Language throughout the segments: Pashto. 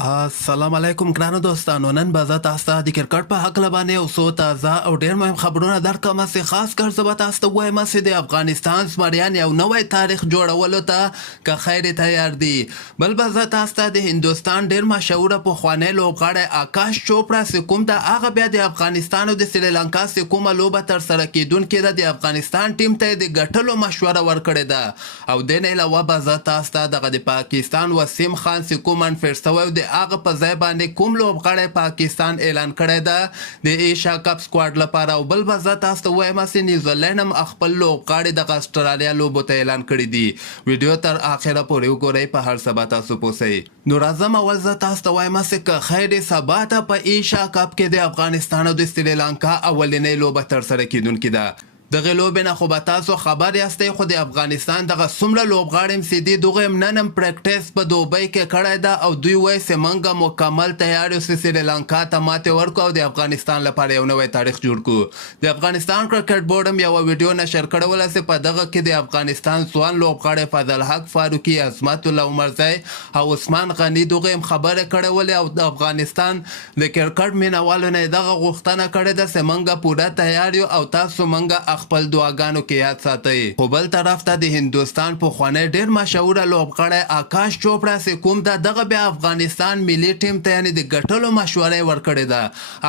السلام علیکم ګرانو دوستانو. نن به زه تاسو ته د کرکټ په هکله باندې یو څو تازه او ډېر مهم خبرونه درکړم چې خاص کر زه به تاسو ته ووایم چې د افغانستان زمریان یو نوی تاریخ جوړولو ته که خیر تیار دي. بل به زه تاسو ته د هندوستان ډېر مشهوره پخوانی لوبغاړی آکاش چوپړا چې کوم ده هغه بیا د افغانستان او د سریلانکا چې کومه لوبه ترسره کیدونکې ده د افغانستان ټیم ته یې د ګټلو مشوره ورکړې ده. او دې نه علاوه به زه تاسو ته دغه د پاکستان وسیم خان چې کوم انفیر شوی د هغه په ځای باندې کوم لوبغاړی پاکستان اعلان کړی ده د ایشیا کپ سکواډ لپاره. او بل به زه تاسو ته ووایم چې نیوزیلینډ هم خپل لوبغاړي دغه اسټرالیا لوبو ته اعلان کړي دي. ویډیو تر اخره پورې وګورئ، په هر څه به تاسو پوه شئ. نو راځم اول زه تاسو ته وایم چې که خیر سبا ته په ایشیا کپ کې د افغانستان او د سریلانکا اولنۍ لوبه ترسره کیدونکې ده. دغه لوبې نه خو به تاسو خبر یاستئ، خو د افغانستان دغه څومره لوبغاړي چې دي دغه هم نن هم پریکټس په دوبۍ کې کړی ده او دوی وایي چې موږ مکمل تیار یو چې سریلانکا ته ماتې ورکړو او د افغانستان لپاره یو نوی تاریخ جوړ کړو. د افغانستان کرکټ بورډ هم یوه ویډیو نشر کړې وله چې په دغه کې د افغانستان ځوان لوبغاړی فضل حق فاروقي، عظمت الله عمرزی او عثمان غني دغه هم خبرې کړې ولې او د افغانستان د کرکټ مینوالو نه دغه غوښتنه کړې ده چې موږ پوره تیار یو او تاسو موږ خپل دعاګانو کې یاد ساتئ. خو بل طرف ته د هندوستان پخوانی ډېر مشهوره لوبغاړی آکاش چوپړا چې کوم ده دغه بیا افغانستان ملي ټیم ته یعنې د ګټلو مشوره یې ورکړې ده.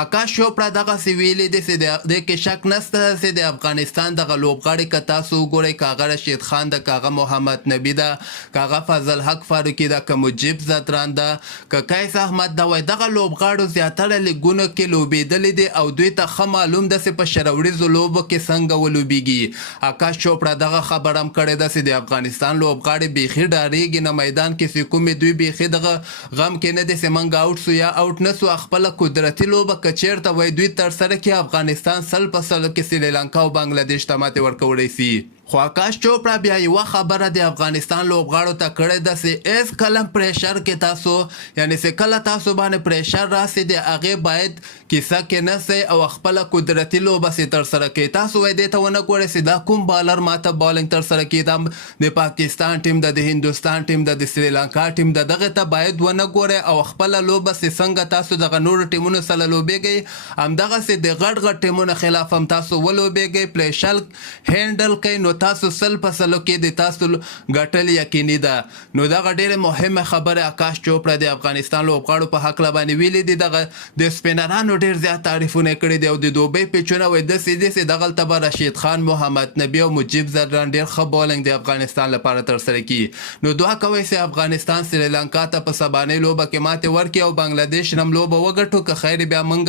آکاش چوپړا دغسې ویلي دي چې دې کې شک نشته چې د افغانستان دغه لوبغاړي که تاسو وګورئ، که هغه رشید خان ده، که هغه محمد نبي ده، که هغه فضل حق فاروقي ده، که مجیب زدران ده، که قیس احمد ده، وایي دغه لوبغاړو زیاتره لیګونو کې لوبېدلي دي او دوی ته ښه معلوم ده چې په شروریزو لوبو کې څنګه ولوبېږي. آکاش چوپړا دغه خبر هم کړې ده چې د افغانستان لوبغاړي بیخي ډارېږي نه میدان کې چې کومې دوی بیخي دغه غم کې نه دي چې موږ آوټ سو یا آوټ نه سو، خپله قدرتي لوبه که چېرته وایي دوی ترسره کړي افغانستان 100 په 100 کې سریلانکا او بنګلادیش ته ماتې ورکولی سي. خو آکاش چوپړا بیا یوه خبره د افغانستان لوبغاړو ته کړې ده چې هېڅ کله پریشر کې تاسو یعنې چې کله تاسو باندې پریشر راسي د هغې باید کیسه کې نه سئ او خپله قدرتي لوبه سې ترسره کوئ. تاسو وایي دې ته ونه ګورئ چې دا کوم بالر ماته بالنګ ترسره کوي، دا د پاکستان ټیم ده، د هندوستان ټیم ده، د سریلانکا ټیم ده، دغې ته باید ونه ګورئ او خپله لوبه چې څنګه تاسو دغه نورو ټیمونو سره لوبېږئ همدغسې د غټ غټ ټیمونو خلاف هم تاسو ولوبېږئ، پلیشل هینډل کوئ، نو تاسو 100 په 100 کې د تاسو ګټل یقیني ده. نو دغه ډېرې مهمه خبره آکاش چوپړا د افغانستان لوبغاړو په هکله باندې ویلي دي. دغه د سپینرانو ډېر زیات تعریفونه یې کړي دي او د دوبۍ پیچونه وایي داسې دي چې دغلته به رشید خان، محمد نبي او مجیب زدران ډېر ښه بالنګ د افغانستان لپاره ترسره کړي. نو دعا کوئ چې افغانستان سریلانکا ته په سبانۍ لوبه کې ماتې ورکړي او بنګلادیش هم لوبه وګټو، که خیر بیا موږ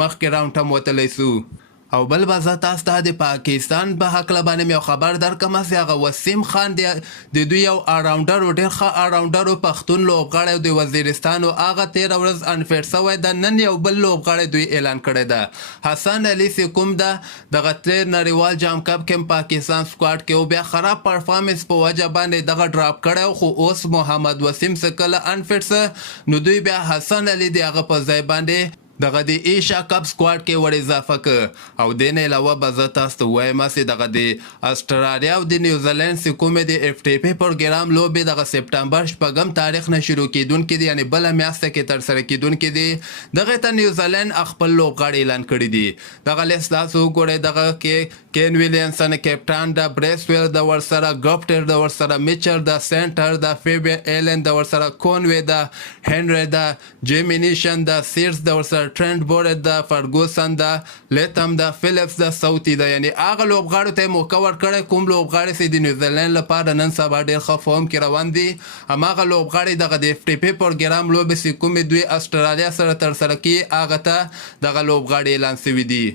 مخکې راونډ هم وتلی سو. او بل به زه تاسو ته د پاکستان په هکله باندې یو خبر درکړم چې هغه وسیم خان د دوی یو اراونډر و، ډېر ښه اراونډر و، پښتون لوبغاړی و د وزیرستان و، هغه تېره ورځ انفیر شوی ده. نن یو بل لوبغاړی دوی اعلان کړی ده، حسن علي چې کوم ده دغه تېر نړیوال جام کپ کې هم پاکستان سکواډ کې و، بیا خراب پرفارمنس په وجه باندې دغه ډراپ کړی، خو اوس محمد وسیم چې کله انفیر شه نو دوی بیا حسن علي د هغه په ځای باندې دغه د ایشیا کپ سکواډ کې ور اضافه کړ. او دې نه علاوه به زه تاسو ته ووایم چې دغه د اسټرالیا او د نیوزیلینډ چې کومې د اف ټي پي پروګرام لوبې دغه سپټمبر 6 تاریخ نه شروع کیدونکې دي، یعنې بله میاشته کې ترسره کیدونکې دي. دغې ته نیوزیلینډ خپل لوبغاړي اعلان کړي دي. دغه لیست تاسو وګورئ، دغه کې کین ویلیمسن کپټان ده، بریسویل ده ورسره، ګفټر ده ورسره، میچر ده، سینټر ده، فیبین ایلن ده ورسره، کونوی ده، هنري ده، جیمینیشن ده، سیرس ده ورسره، ټرنټ بورډ ده، فرګوسن ده، لیتم ده، فلیپس ده، ساوتي ده. یعنې هغه لوبغاړو ته یې موقع ورکړی کوم لوبغاړي چې د نیوزیلینډ لپاره نن سبا ډېر ښه فارم کې روان دي. هماغه لوبغاړي دغه د اف ټي پي پروګرام لوبې چې کومې دوی اسټرالیا سره ترسره کوي هغه ته دغه لوبغاړي اعلان شوي دي.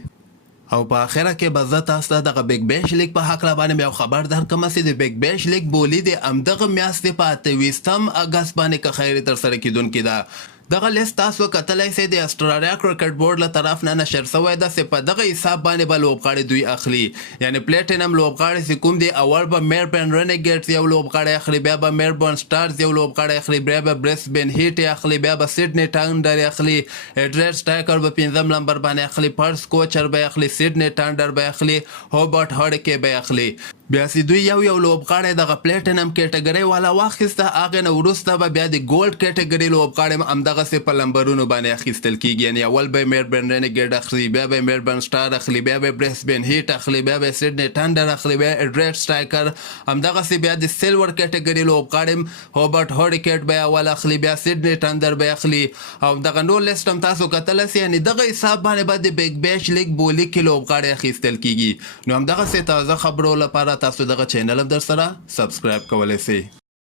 او په اخره کې به زه تاسو ته دغه بیګ بیش لیګ په هکله باندې یو خبر درکړم چې د بیګ بیش لیګ بولي د همدغه میاشتې په 28 اګست باندې که خیر ترسره کیدونکې ده. دغه لیست تاسو کتلی سئ د اسټرالیا کرکټ بورډ له طرف نه نشر شوی ده چې په دغه حساب باندې به لوبغاړي دوی اخلي، یعنې پلیټینم لوبغاړي چې کوم دی اول به میربن رینیګیټس یو لوبغاړی اخلي، بیا به میربن سټارز یو لوبغاړی اخلي، بیا به برسبن هیټ اخلي، بیا به سیډني ټانډر اخلي، ایډریډ سټایکر به 5 نمبر باندې اخلي، پرس کوچر به اخلي، سیډني ټانډر به اخلي، هوبرټ هډکې به اخلي. بیا چې دوی یو لوبغاړی دغه پلیټینم کیټګرۍ والا واخیسته، هغې نه وروسته به بیا د ګولډ کیټګرۍ لوبغاړی هم همدغسې په لمبرونو باندې اخیستل کېږي. یعنې اول به یې میلبرن رینیګیډ اخلي، بیا به یې میلبرن سټار اخلي، بیا به یې برسبین هیټ اخلي، بیا به یې سیډني ټنډر اخلي، بیا ایډریډ سټرایکر. همدغسې بیا د سیلور کیټګرۍ لوبغاړی هم هوبرټ هوډیکیټ به یې اول اخلي، بیا سیډني ټنډر به یې اخلي او دغه نور لیست هم تاسو کتلی سئ. یعنې دغه حساب باندې به د بیګ بیش لیګ بولي کې لوبغاړی اخیستل کېږي. نو همدغسې تازه خبرو لپاره تاسو دغه چینل هم در سره سبسکرایب کولی سئ.